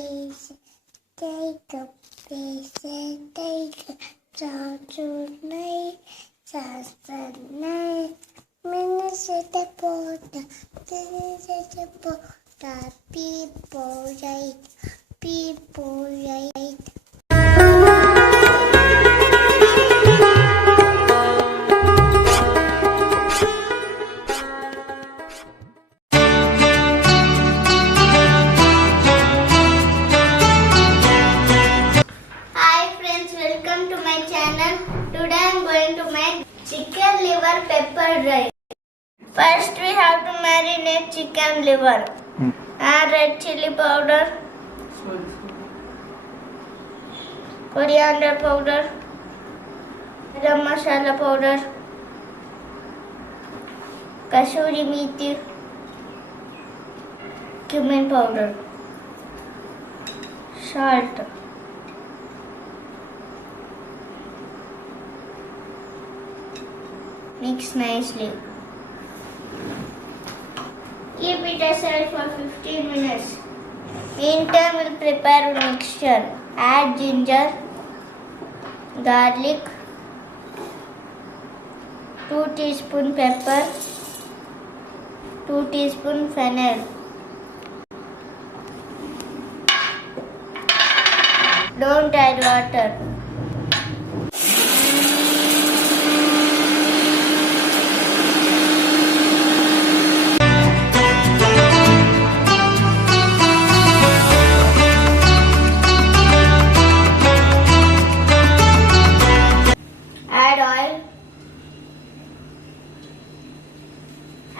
Take a piece, take a tonight, night. Minutes at the border, minutes at the border. People right. Hi friends, welcome to my channel. Today I am going to make chicken liver pepper rice. First we have to marinate chicken liver. Add red chili powder, coriander powder, garam masala powder, kasuri methi, cumin powder, salt. Mix nicely. Keep it aside for 15 minutes. Meantime, we'll prepare a mixture. Add ginger, garlic, 2 teaspoon pepper, 2 teaspoon fennel. Don't add water.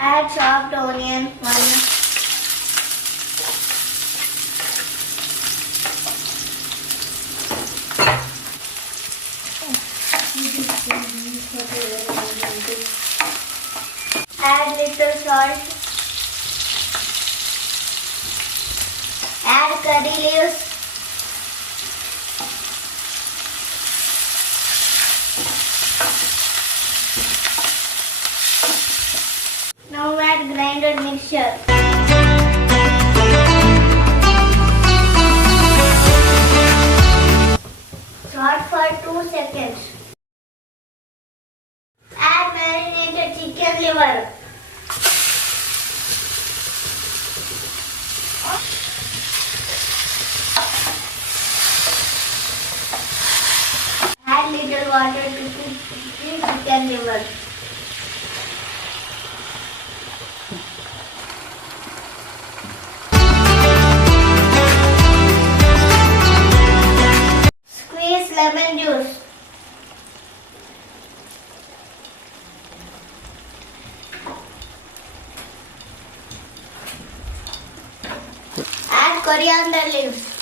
Add chopped onion, one. Add little salt. Add curry leaves. Now add grinded mixture. Saute for 2 seconds. Add marinated chicken liver. Add little water to cook the chicken liver. Lemon juice. Add coriander leaves.